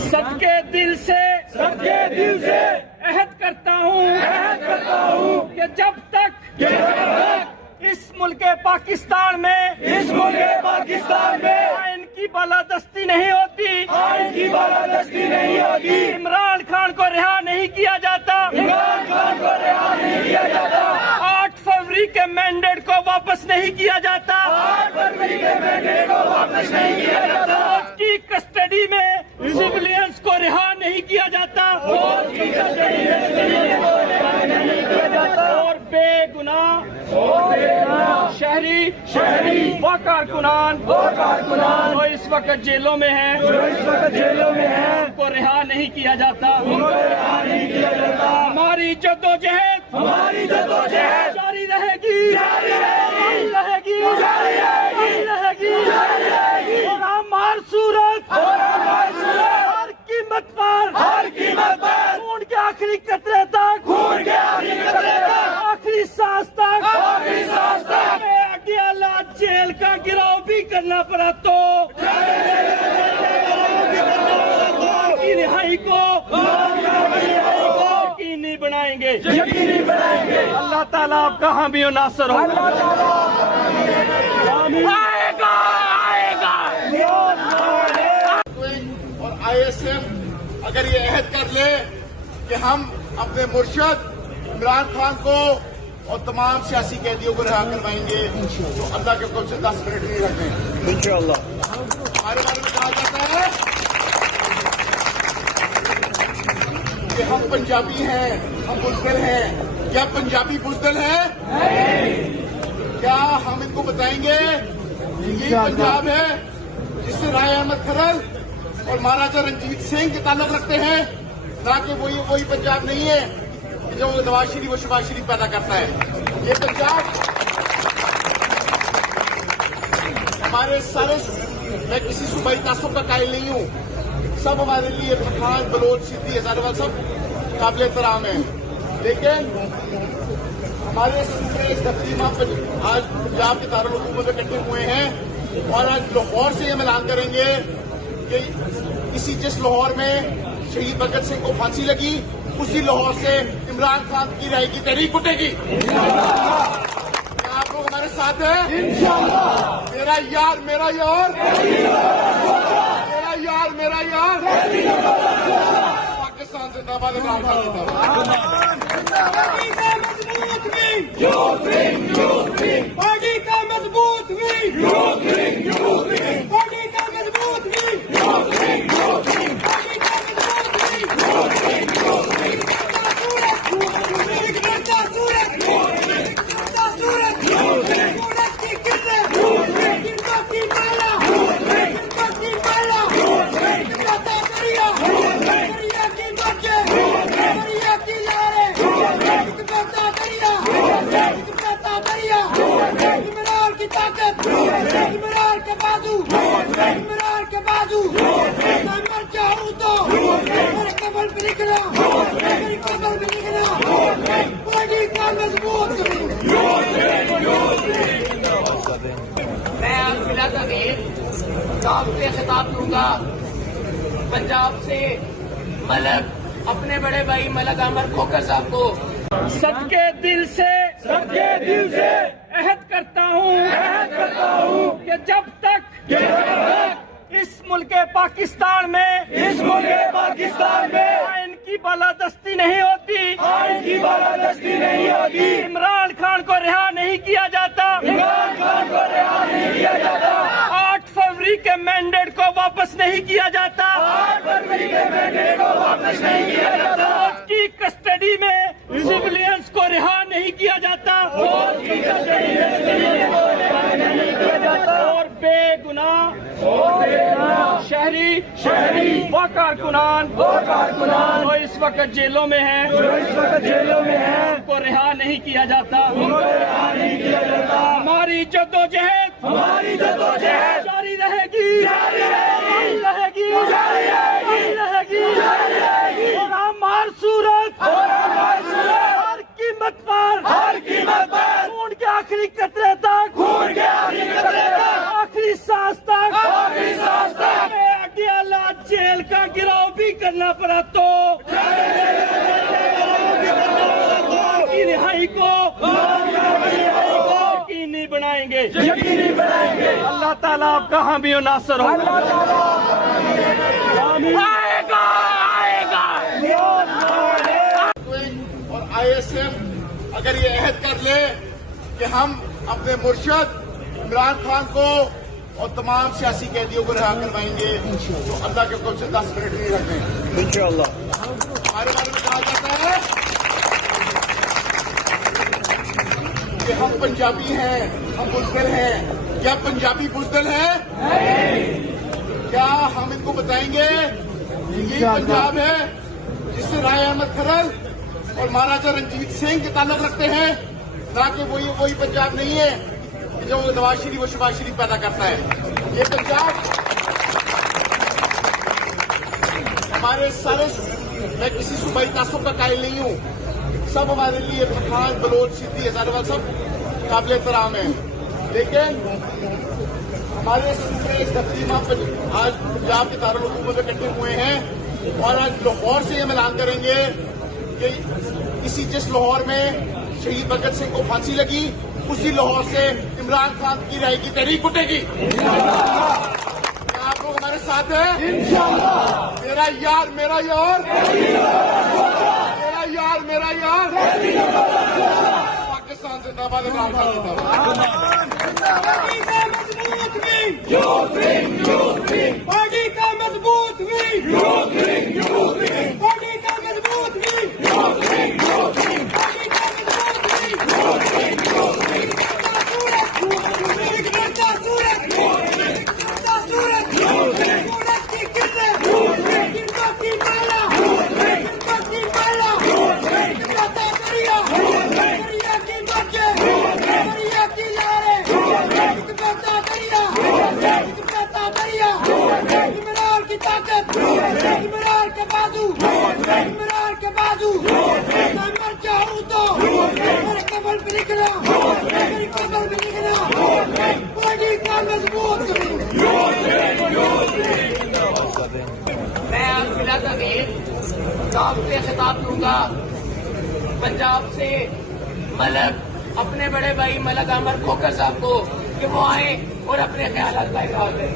सबके दिल से अहद करता हूँ कि जब तक इस मुल्क पाकिस्तान में आइन की बालादस्ती नहीं होती, इमरान खान को रिहा नहीं किया जाता, 8 फरवरी के मैंडेट को वापस नहीं किया जाता, कोर्ट की कस्टडी में सिविलियंस को रिहा नहीं किया जाता और बेगुनाह शहरी व कारकुनान जो इस वक्त जेलों में हैं उनको रिहा नहीं किया जाता। हमारी जद्दोजहद जारी रहेगी और हम हर सूरत हर कीमत पर खून के आखिरी कतरे तक आखिरी सांस तक अकेला जेल का गिराव भी करना पड़ा तो की रिहाई को यकीनी बनाएंगे। अल्लाह ताला आपका हामी और नासर हो। आएगा और ISF अगर ये अहद कर ले कि हम अपने मुर्शद इमरान खान को और तमाम सियासी कैदियों को रिहा करवाएंगे तो अल्लाह के हुक्म से 10 मिनट नहीं रखते इंशाअल्लाह। हमारे बारे में कहा जाता है कि हम पंजाबी हैं, हम बुज़दिल हैं। क्या पंजाबी बुज़दिल हैं? क्या हम इनको बताएंगे कि यही पंजाब है जिससे राय अहमद खरल और महाराजा रंजीत सिंह के ताल्लुक रखते हैं, ताकि वही पंजाब नहीं है जो नवाज शरीफ और शहबाज शरीफ पैदा करता है। ये पंजाब हमारे सारे, मैं किसी सूबाई तासुब का कायल नहीं हूँ, सब हमारे लिए पठान बलोच सिद्धी हजारीवाल सब काबिल एहतराम है, लेकिन हमारे सूबे इस तकलीफ आज पंजाब के दारुल हुकूमत में इकट्ठे हुए हैं और आज लाहौर से ये ऐलान करेंगे कि जिस लाहौर में शहीद भगत सिंह को फांसी लगी उसी लाहौर से इमरान खान की रिहाई की तहरीक उठेगी। क्या आप लोग हमारे साथ हैं? मेरा यार मेरा यार पाकिस्तान जिंदाबाद, इमरान खान जिंदाबाद। पार्टी का मजबूत मैं आज जिला का गाँव से खिताब दूंगा। पंजाब से मलक अपने बड़े भाई मलक अहमद खोखर साहब को सबके दिल से अहद करता हूँ कि जब तक इस मुल्क पाकिस्तान में आइन की बालादस्ती नहीं होती, इमरान खान को रिहा नहीं किया जाता, 8 फरवरी के मैंडेट को वापस नहीं किया जाता, कोर्ट की कस्टडी में सिविलियंस को रिहा नहीं किया जाता और बेगुनाह शहरी व कारकुनान जो इस वक्त जेलों में हैं उनको रिहा नहीं किया जाता। हमारी जद्दोजहद जारी रहेगी और हम हर सूरत हर कीमत पर खून के आखिरी कतरे तक आखिरी सांस तक अकेला जेल का गिराव घेराव भी करना पड़ा तो की रिहाई को यकीनी बनाएंगे। अल्लाह ताला आपका हामी और नासर हो। आएगा आएगा। और ISF अगर ये अहद कर ले कि हम अपने मुर्शद इमरान खान को और तमाम सियासी कैदियों को रिहा करवाएंगे तो अल्लाह के हुक्म से 10 मिनट नहीं रखते इंशाअल्लाह। हमारे बारे में कहा जाता है कि हम पंजाबी हैं, हम बुज़दिल हैं। क्या पंजाबी बुज़दिल हैं? क्या हम इनको बताएंगे कि यही पंजाब है जिससे राय अहमद खरल और महाराजा रंजीत सिंह के ताल्लुक रखते हैं, ताकि वही पंजाब नहीं है कि जो नवाज शरीफ और शहबाज शरीफ पैदा करता है। ये पंजाब हमारे सारे, मैं किसी सूबाई तासुब का कायल नहीं हूँ, सब हमारे लिए पठान बलोच सिद्दी हजारीवाल सब काबिल एहतराम है। लेकिन हमारे सूबे इस तकरीबा आज पंजाब के दारुल हुकूमत में इकट्ठे हुए हैं और आज लाहौर से ये ऐलान करेंगे कि जिस लाहौर में शहीद भगत सिंह को फांसी लगी, उसी लाहौर से इमरान खान की रिहाई की तहरीक उठेगी। क्या आप लोग हमारे साथ हैं? मेरा यार मेरा यार, मेरा यार मेरा यार। पाकिस्तान जिंदाबाद, इमरान खान जिंदाबाद। पार्टी का मजबूत विंग, पार्टी का मजबूत विंग, मैं आज मिला तमीर काफ पे खिताब दूंगा पंजाब से मलक अपने बड़े भाई मलक अहमद खोकर साहब को कि वो आए और अपने ख्याल का इजहार करें।